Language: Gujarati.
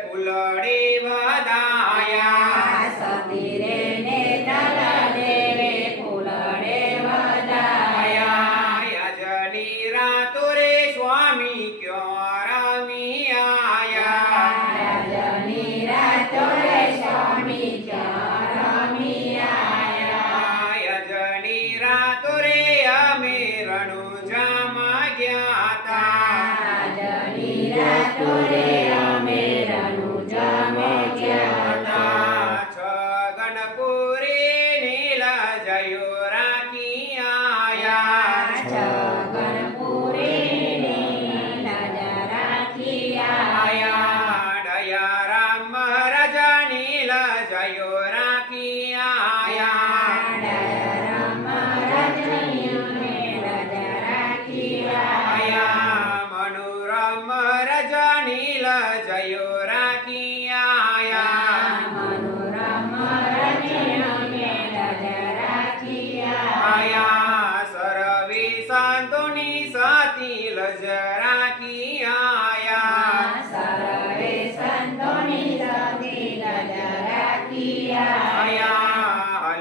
ફૂલડે વધાયા સતી રે ને દલદેવે ફૂલડે વધાયા યજની રાતો રે સ્વામી ક્યાં રમી આયા રજની રાતો રે સ્વામી ક્યાં રમી આયા યજની રાતો રે અમે રણુજામાં ગયા તા રજની રાતો રે અમે રણુજામાં ગયા તા છગનપુરી નીલ જયો રાખી આયા છગનપુરી નજર રાખી આયા દયારામ મહારાજા નીલ જયો રાખી આયા રામ રજનીને નજર રાખી આયા મનોરમ મહારાજા નીલ જયો રાખી આયા મનોરમ રજનીને નજર રાખી આયા આયા સર્વે સંતોની સાથી લજરા